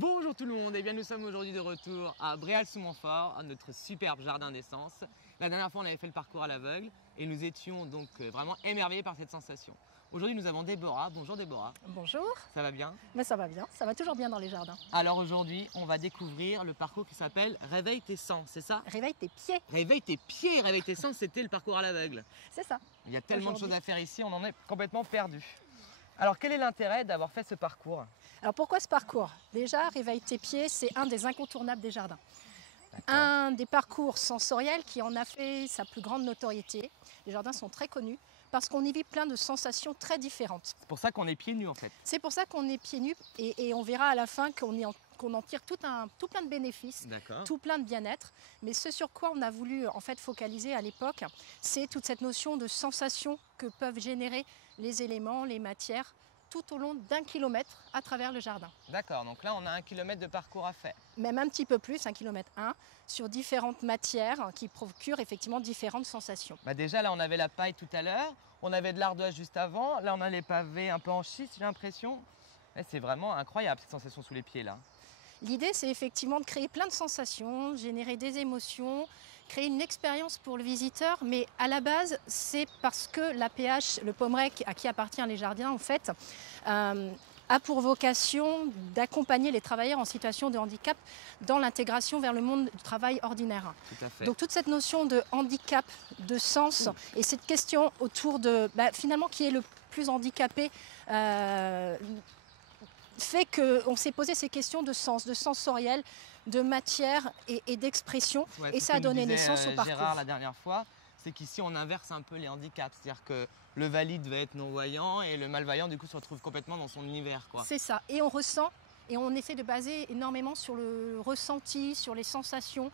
Bonjour tout le monde, et bien nous sommes aujourd'hui de retour à Bréal-sous-Montfort, à notre superbe jardin d'essence. La dernière fois on avait fait le parcours à l'aveugle et nous étions donc vraiment émerveillés par cette sensation. Aujourd'hui nous avons Déborah. Bonjour Déborah. Bonjour. Ça va bien? Mais ça va bien, ça va toujours bien dans les jardins. Alors aujourd'hui on va découvrir le parcours qui s'appelle Réveille tes sens, c'est ça? Réveille tes pieds. Réveille tes pieds, réveille tes sens, c'était le parcours à l'aveugle. C'est ça. Il y a tellement de choses à faire ici, on en est complètement perdu. Alors quel est l'intérêt d'avoir fait ce parcours? Alors pourquoi ce parcours? Déjà, Réveille tes pieds, c'est un des incontournables des jardins. Un des parcours sensoriels qui en a fait sa plus grande notoriété. Les jardins sont très connus parce qu'on y vit plein de sensations très différentes. C'est pour ça qu'on est pieds nus en fait. C'est pour ça qu'on est pieds nus et on verra à la fin qu'on en tire tout plein de bénéfices, tout plein de bien-être. Mais ce sur quoi on a voulu en fait focaliser à l'époque, c'est toute cette notion de sensation que peuvent générer les éléments, les matières, tout au long d'1 kilomètre à travers le jardin. D'accord, donc là on a 1 kilomètre de parcours à faire. Même un petit peu plus, 1,1 km, sur différentes matières qui procurent effectivement différentes sensations. Déjà là on avait la paille tout à l'heure, on avait de l'ardoise juste avant, là on a les pavés un peu en schiste j'ai l'impression. C'est vraiment incroyable cette sensation sous les pieds là. L'idée, c'est effectivement de créer plein de sensations, générer des émotions, créer une expérience pour le visiteur, mais à la base, c'est parce que l'APH, le Pommerec, à qui appartient les jardins, en fait, a pour vocation d'accompagner les travailleurs en situation de handicap dans l'intégration vers le monde du travail ordinaire. Tout à fait. Donc toute cette notion de handicap, de sens, et cette question autour de, finalement, qui est le plus handicapé, fait qu'on s'est posé ces questions de sens, de sensoriel, de matière et d'expression. Ouais, et ça a donné naissance au parcours. Gérard la dernière fois, c'est qu'ici on inverse un peu les handicaps. C'est-à-dire que le valide va être non-voyant et le malvoyant du coup se retrouve complètement dans son univers. C'est ça. Et on ressent, et on essaie de baser énormément sur le ressenti, sur les sensations,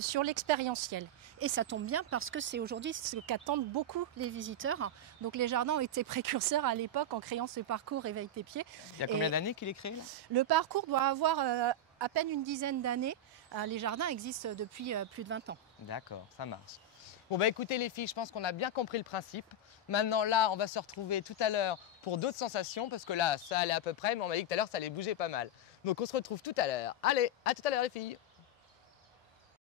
sur l'expérientiel. Et ça tombe bien parce que c'est aujourd'hui ce qu'attendent beaucoup les visiteurs. Donc les jardins ont été précurseurs à l'époque en créant ce parcours Réveille tes pieds. Il y a combien d'années qu'il est créé là? Le parcours doit avoir à peine une dizaine d'années. Les jardins existent depuis plus de 20 ans. D'accord, ça marche. Bon écoutez les filles, je pense qu'on a bien compris le principe. Maintenant là, on va se retrouver tout à l'heure pour d'autres sensations parce que là, ça allait à peu près, mais on m'a dit que tout à l'heure, ça allait bouger pas mal. Donc on se retrouve tout à l'heure. Allez, à tout à l'heure les filles.